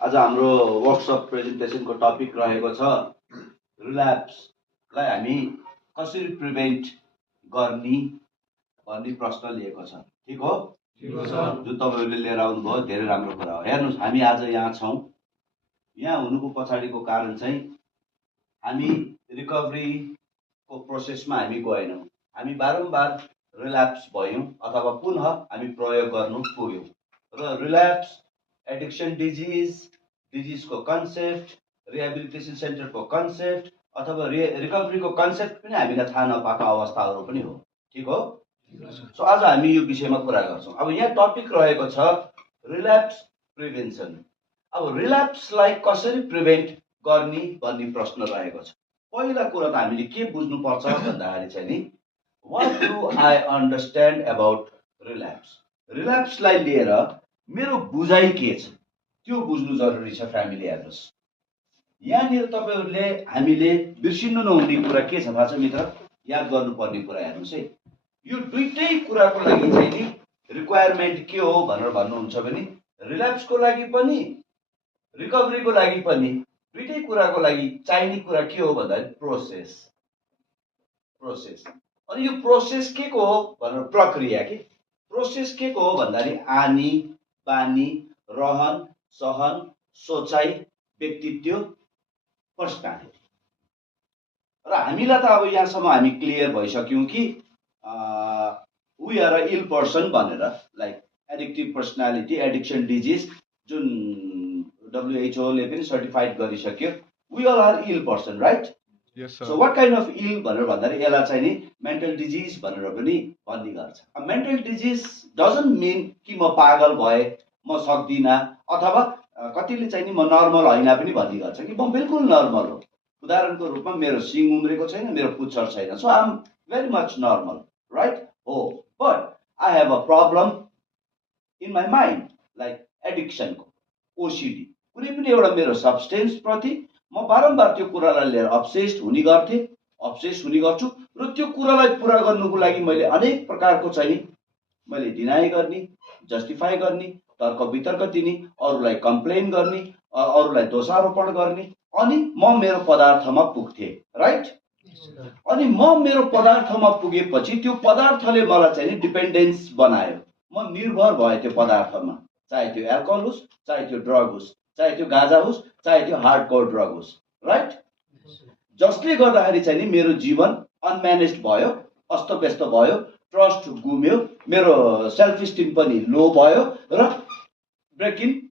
आज हाम्रो workshop प्रेजेन्टेसनको topic रहेको छ रिल्याप्सलाई हामी कसरी प्रिभेन्ट गर्ने भन्ने प्रश्न लिएको छ। ठिक हो? जो तपाईँहरूले लिएर आउनुभयो धेरै राम्रो कुरा हो। हेर्नुहोस्, हामी आज यहाँ छौँ। यहाँ हुनुको पछाडिको कारण चाहिँ हामी रिकभरीको प्रोसेसमा हामी गएनौँ। हामी बारम्बार रिल्याप्स भयौँ अथवा पुनः हामी प्रयोग गर्नु पुग्यौँ र रिल्याप्स एडिक्सन डिजिजको कन्सेप्ट, रिहेबिलिटेसन सेन्टरको कन्सेप्ट अथवा रिकभरीको कन्सेप्ट पनि हामीलाई थाहा नपाएको अवस्थाहरू पनि हो। ठिक हो? सो आज हामी यो विषयमा कुरा गर्छौँ। अब यहाँ टपिक रहेको छ रिल्याप्स प्रिभेन्सन। अब रिल्याप्सलाई कसरी प्रिभेन्ट गर्ने भन्ने प्रश्न रहेको छ। पहिला कुरा त हामीले के बुझ्नुपर्छ भन्दाखेरि चाहिँ नि what do I understand about relapse. रिल्याप्सलाई लिएर मेरो बुझाइ के छ त्यो बुझ्नु जरुरी छ। फ्यामिली हेर्नुहोस्, यहाँनिर तपाईहरूले हामीले बिर्सिनु नहुने कुरा के छ थाहा छ मित्र? याद गर्नुपर्ने कुरा हेर्नुहोस् है। यो दुईटै कुराको लागि चाहिँ नि रिक्वायरमेन्ट के हो भनेर भन्नुहुन्छ भने रिल्याप्सको लागि पनि रिकभरीको लागि पनि दुईटै कुराको लागि चाहिने कुरा के हो भन्दाखेरि प्रोसेस। अनि यो प्रोसेस के को हो भनेर प्रक्रिया के प्रोसेस के को हो भन्दाखेरि आनी बानी रहन सहन सोचाइ व्यक्तित्व पर्सनालिटी। र हामीलाई त अब यहाँसम्म हामी क्लियर भइसक्यौँ कि we are a ill person भनेर, like addictive personality addiction disease जुन WHO ले पनि सर्टिफाइड गरिसक्यो। We all are ill person, right? So what kind of ill भनेर भन्दाखेरि यसलाई चाहिँ नि मेन्टल डिजिज भनेर पनि भन्ने गर्छ। मेन्टल डिजिज डजन्ट मिन कि म पागल भए, म सक्दिनँ, अथवा कतिले चाहिँ नि म नर्मल होइन पनि भन्ने गर्छ कि म बिल्कुल नर्मल हो। उदाहरणको रूपमा मेरो सिङ उम्रेको छैन, मेरो पुच्छर छैन, so I am very much normal, right? हो, but I have a problem in my mind, like एडिक्सनको ओसिडी, कुनै पनि एउटा मेरो सब्सटेन्स प्रति म बारम्बार त्यो कुरालाई लिएर अब्सेस्ड हुने गर्छु र त्यो कुरालाई पुरा गर्नुको लागि मैले अनेक प्रकारको चाहिँ मैले डिनाइ गर्ने, जस्टिफाई गर्ने, तर्क वितर्क दिने, अरूलाई कम्प्लेन गर्ने, अरूलाई दोषारोपण गर्ने, अनि म मेरो पदार्थमा पुग्थेँ, राइट? अनि म मेरो पदार्थमा पुगेपछि त्यो पदार्थले मलाई चाहिँ डिपेन्डेन्स बनायो। म निर्भर भएँ त्यो पदार्थमा, चाहे त्यो एल्कोहल होस्, चाहे त्यो ड्रग होस्, चाहे त्यो गाजा होस्, चाहे त्यो हार्डकोर ड्रग होस्, राइट? जसले गर्दाखेरि चाहिँ नि मेरो जीवन अनम्यानेज भयो, अस्तव्यस्त भयो, ट्रस्ट गुम्यो, मेरो सेल्फ स्टिम पनि लो भयो र ब्रेक इन